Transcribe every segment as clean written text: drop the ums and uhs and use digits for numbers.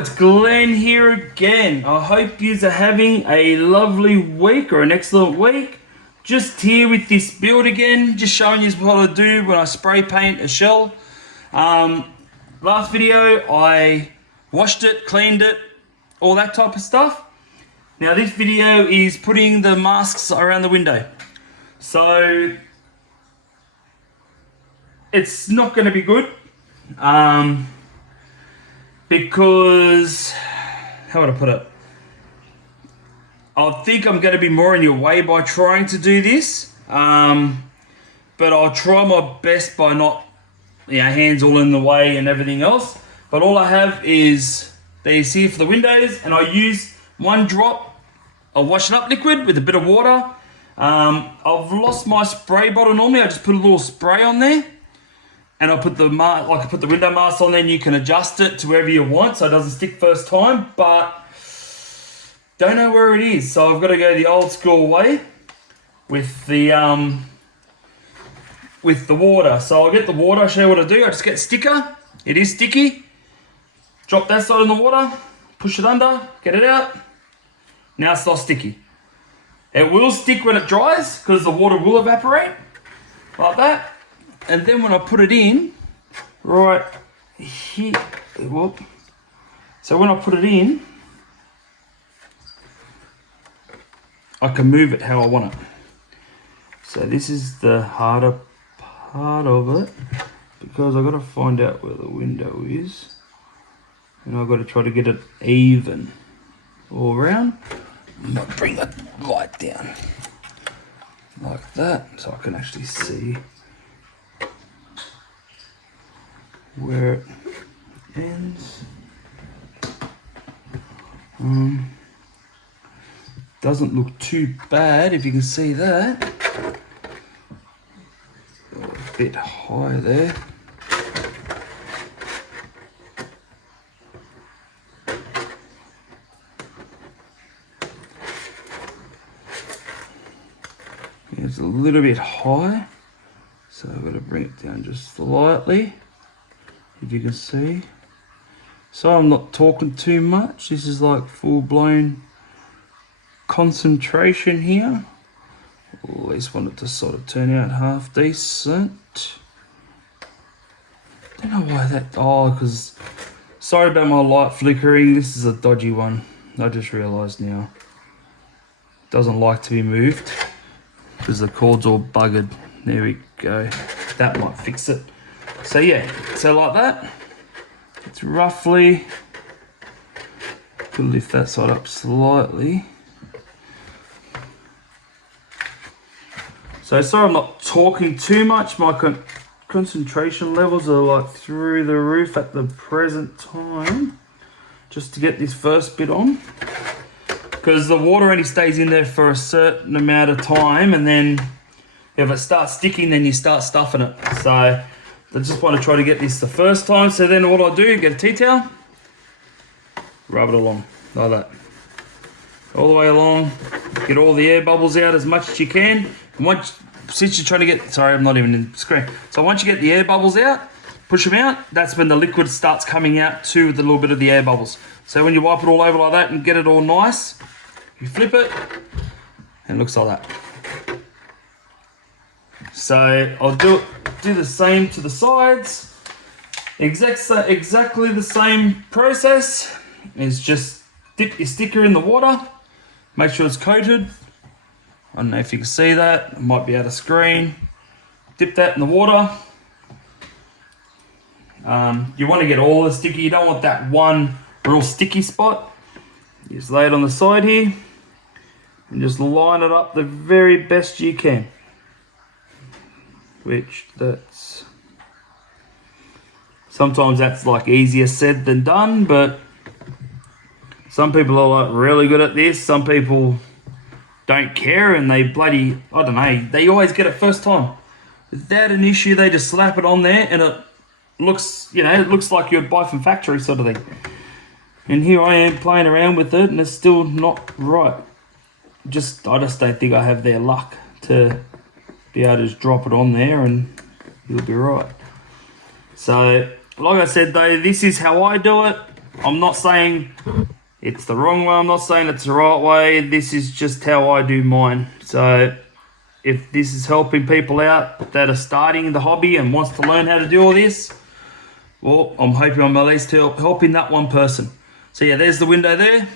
it's Glenn here again. I hope you are having a lovely week or an excellent week. Just here with this build again, just showing you what I do when I spray paint a shell. Last video I washed it, cleaned it, all that type of stuff. Now this video is putting the masks around the window. So it's not going to be good. Because, how would I put it? I think I'm going to be more in your way by trying to do this. But I'll try my best by not, hands all in the way and everything else. But all I have is these here for the windows, and I use one drop of washing up liquid with a bit of water. I've lost my spray bottle. Normally I just put a little spray on there. And I put the window mask on there, and you can adjust it to wherever you want so it doesn't stick first time, but don't know where it is. So I've got to go the old school way with the water. So I'll get the water, I'll show you what I do. I just get sticker. It is sticky. Drop that side in the water, push it under, get it out. Now it's not sticky. It will stick when it dries because the water will evaporate like that. And then when I put it in, right here, whoop. So when I put it in, I can move it how I want it. So this is the harder part of it, because I've got to find out where the window is. And I've got to try to get it even all around. I'm going to bring the light down like that so I can actually see where it ends. Doesn't look too bad if you can see that. A bit high there. It's a little bit high, so I've got to bring it down just slightly. If you can see. So I'm not talking too much. This is like full-blown concentration here. At least want it to sort of turn out half decent. Don't know why that, because sorry about my light flickering. This is a dodgy one. I just realized now. Doesn't like to be moved because the cord's all buggered. There we go. That might fix it. So yeah, so like that, it's roughly, could lift that side up slightly. So sorry I'm not talking too much, my concentration levels are like through the roof at the present time, just to get this first bit on. Because the water only stays in there for a certain amount of time, and then if it starts sticking, then you start stuffing it. So I just want to try to get this the first time. So then what I do, get a tea towel, rub it along like that. All the way along, get all the air bubbles out as much as you can. And since you're trying to get, sorry, I'm not even in the screen. So once you get the air bubbles out, push them out, that's when the liquid starts coming out too with a little bit of the air bubbles. So when you wipe it all over like that and get it all nice, you flip it, and it looks like that. So I'll do the same to the sides. Exactly the same process. Is just dip your sticker in the water, make sure it's coated. I don't know if you can see that, it might be out of screen. Dip that in the water. You want to get all the sticky, you don't want that one real sticky spot. You just lay it on the side here and just line it up the very best you can. Which sometimes that's like easier said than done, but some people are like really good at this. Some people don't care and they bloody, I don't know, they always get it first time. Without an issue, they just slap it on there and it looks, it looks like you'd buy from factory sort of thing. And here I am playing around with it and it's still not right. I just don't think I have their luck to be able to just drop it on there and it'll be right. So, like I said though, this is how I do it. I'm not saying it's the wrong way, I'm not saying it's the right way. This is just how I do mine. So if this is helping people out that are starting the hobby and wants to learn how to do all this, well, I'm hoping I'm at least helping that one person. So yeah, there's the window there.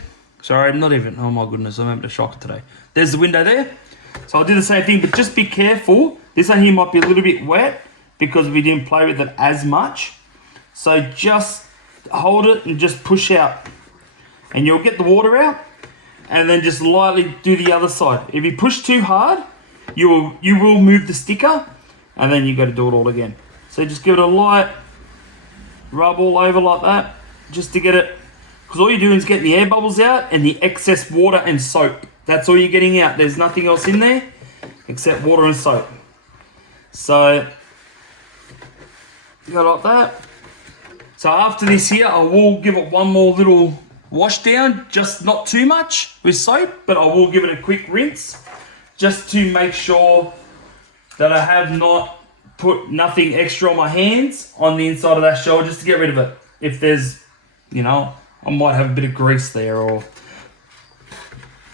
Sorry, not even, oh my goodness, I'm having a shocker today. There's the window there. So I'll do the same thing, but just be careful. This one here might be a little bit wet because we didn't play with it as much. So just hold it and just push out. And you'll get the water out. And then just lightly do the other side. If you push too hard, you will move the sticker. And then you've got to do it all again. So just give it a light rub all over like that. Just to get it. Because all you're doing is getting the air bubbles out and the excess water and soap. That's all you're getting out. There's nothing else in there except water and soap. So, you go like that. So after this here, I will give it one more little wash down, just not too much with soap, but I will give it a quick rinse just to make sure that I have not put nothing extra on my hands on the inside of that shell, just to get rid of it. If there's, you know, I might have a bit of grease there, or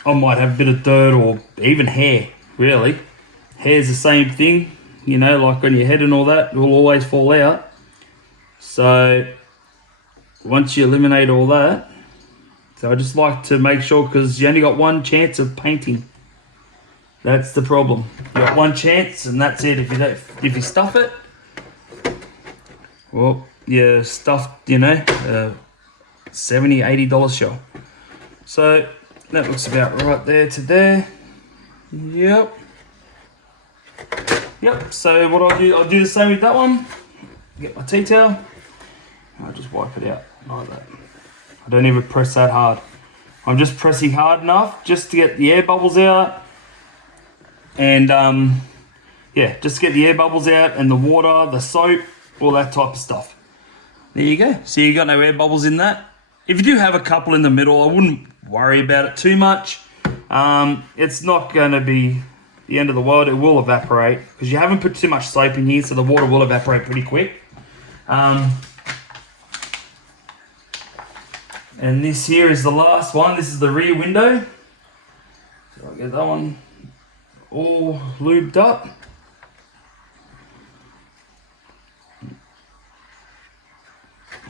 I might have a bit of dirt, or even hair, really. Hair's the same thing, you know, like on your head and all that, it will always fall out. So once you eliminate all that, so I just like to make sure, because you only got one chance of painting. That's the problem. You got one chance and that's it. If you stuff it, well, you stuffed, you know, $70, $80 shell. So that looks about right there to there. Yep. So what I'll do the same with that one. Get my tea towel. I'll just wipe it out like that. I don't even press that hard. I'm just pressing hard enough just to get the air bubbles out. And yeah, just to get the air bubbles out and the water, the soap, all that type of stuff. There you go. So you got no air bubbles in that. If you do have a couple in the middle, I wouldn't worry about it too much. It's not going to be the end of the world. It will evaporate because you haven't put too much soap in here, so the water will evaporate pretty quick. And this here is the last one. This is the rear window. So I'll get that one all lubed up.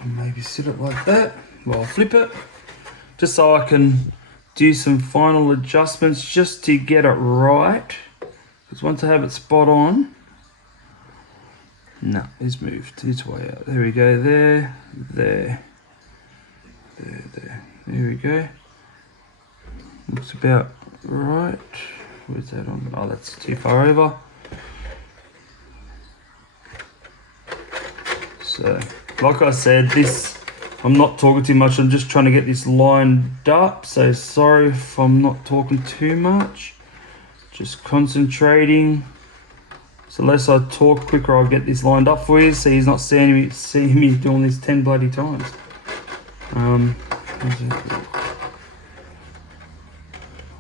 And maybe sit it like that. Well, I'll flip it just so I can do some final adjustments just to get it right. Because once I have it spot on, no, it's moved. It's way out. There we go. There. There we go. Looks about right. Where's that on? Oh, that's too far over. So, like I said, this, I'm not talking too much. I'm just trying to get this lined up. So sorry if I'm not talking too much. Just concentrating. So unless I talk quicker, I'll get this lined up for you. So he's not seeing me doing this 10 bloody times.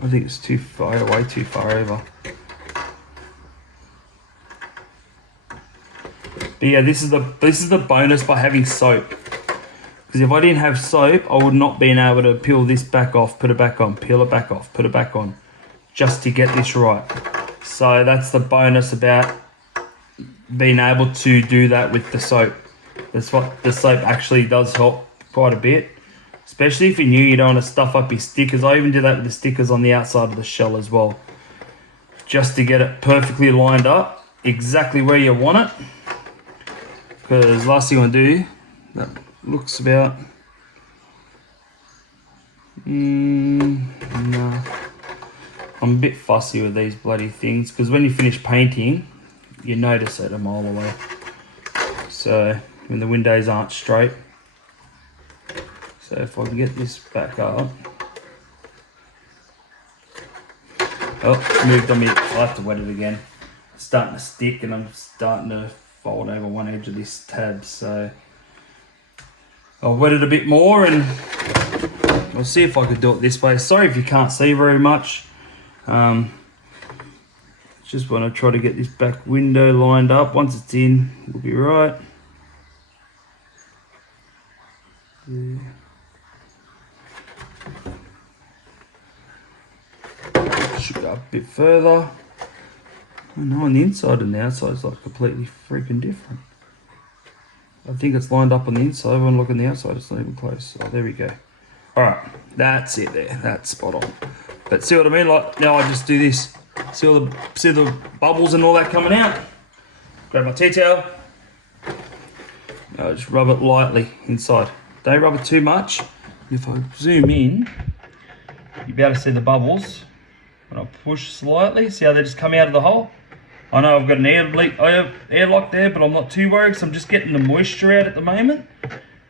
I think it's too far, way too far over. But yeah, this is the bonus by having soap. Because if I didn't have soap, I would not been able to peel this back off, put it back on, peel it back off, put it back on, just to get this right. So that's the bonus about being able to do that with the soap. That's what the soap actually does help quite a bit. Especially if you're new, you don't want to stuff up your stickers. I even do that with the stickers on the outside of the shell as well. Just to get it perfectly lined up, exactly where you want it. Because last thing I do, that looks about... no. I'm a bit fussy with these bloody things. Because when you finish painting, you notice it a mile away. So, when the windows aren't straight. So if I can get this back up. Oh, it's moved on me. I'll have to wet it again. It's starting to stick and I'm starting to fold over one edge of this tab. So I'll wet it a bit more and I'll see if I could do it this way. Sorry if you can't see very much. Just want to try to get this back window lined up. Once it's in, we'll be right. Yeah. Should go a bit further. I know on the inside and the outside is like completely freaking different. I think it's lined up on the inside. When I look on the outside, it's not even close. Oh, there we go. Alright, that's it there. That's spot on. But see what I mean? Like now I just do this. See the bubbles and all that coming out? Grab my tea towel. Now just rub it lightly inside. Don't rub it too much. If I zoom in, you'll be able to see the bubbles. When I push slightly, see how they just come out of the hole? I know I've got an airlock there, but I'm not too worried because I'm just getting the moisture out at the moment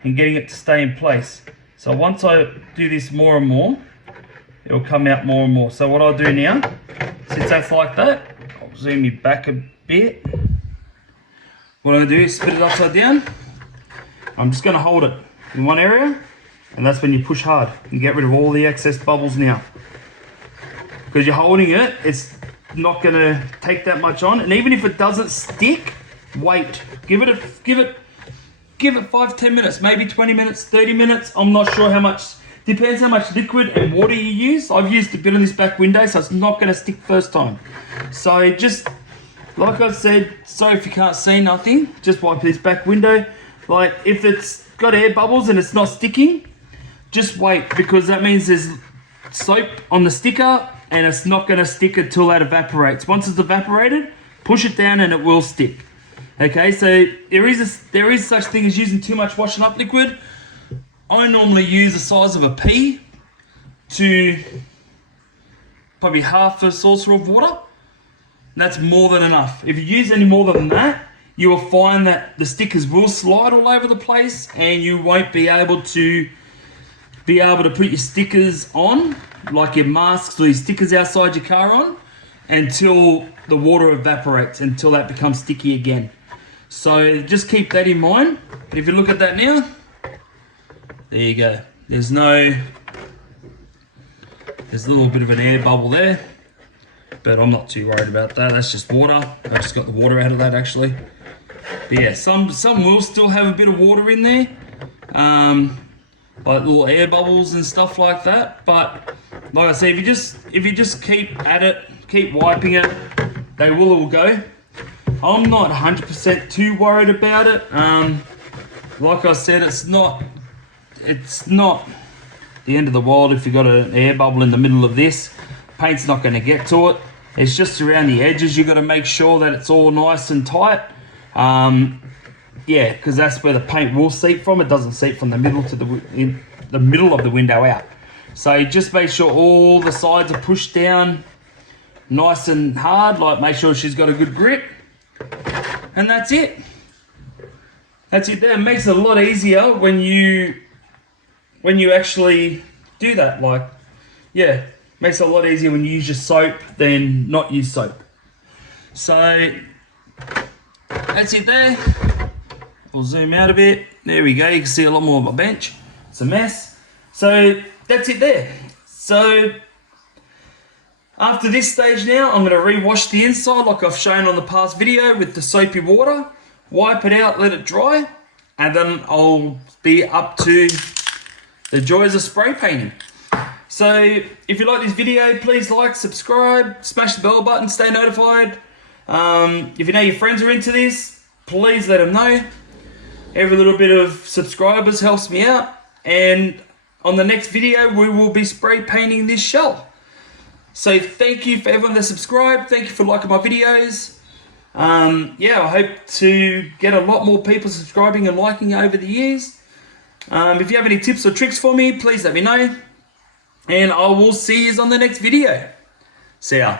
and getting it to stay in place. So once I do this more and more, it'll come out more and more. So what I'll do now, since that's like that, I'll zoom you back a bit. What I'm going to do is spin it upside down. I'm just going to hold it in one area, and that's when you push hard and get rid of all the excess bubbles now. Because you're holding it, it's not going to take that much on, and even if it doesn't stick, wait. Give it 5-10 minutes, maybe 20 minutes, 30 minutes. I'm not sure how much. Depends how much liquid and water you use. I've used a bit on this back window, so it's not going to stick first time. So just like I said, sorry if you can't see nothing. Just wipe this back window. Like if it's got air bubbles and it's not sticking, just wait, because that means there's soap on the sticker and it's not going to stick until that evaporates. Once it's evaporated, push it down and it will stick. Okay, so there is such thing as using too much washing up liquid. I normally use the size of a pea to probably half a saucer of water. That's more than enough. If you use any more than that, you will find that the stickers will slide all over the place and you won't be able to put your stickers on, like your masks or your stickers outside your car on, until the water evaporates, until that becomes sticky again. So just keep that in mind. If you look at that now, there you go. There's a little bit of an air bubble there, but I'm not too worried about that. That's just water. I just got the water out of that actually. But yeah, some will still have a bit of water in there, like little air bubbles and stuff like that. But like I said, if you just keep at it, keep wiping it, they will all go. I'm not 100% too worried about it. Like I said, it's not the end of the world if you've got an air bubble in the middle of this. Paint's not going to get to it. It's just around the edges. You've got to make sure that it's all nice and tight. Yeah, because that's where the paint will seep from. It doesn't seep from the middle to the middle of the window out. So just make sure all the sides are pushed down nice and hard. Like make sure she's got a good grip. And that's it. That's it there. It makes it a lot easier when you actually do that. Like, yeah, makes it a lot easier when you use your soap than not use soap. So that's it there. I'll zoom out a bit. There we go. You can see a lot more of my bench. It's a mess. So that's it there. So after this stage now, I'm going to re-wash the inside like I've shown on the past video with the soapy water. Wipe it out, let it dry, and then I'll be up to the joys of spray painting. So if you like this video, please like, subscribe, smash the bell button, stay notified. If you know your friends are into this, please let them know. Every little bit of subscribers helps me out. And on the next video, we will be spray painting this shell. So thank you for everyone that subscribed. Thank you for liking my videos. Yeah, I hope to get a lot more people subscribing and liking over the years. If you have any tips or tricks for me, please let me know. And I will see you on the next video. See ya.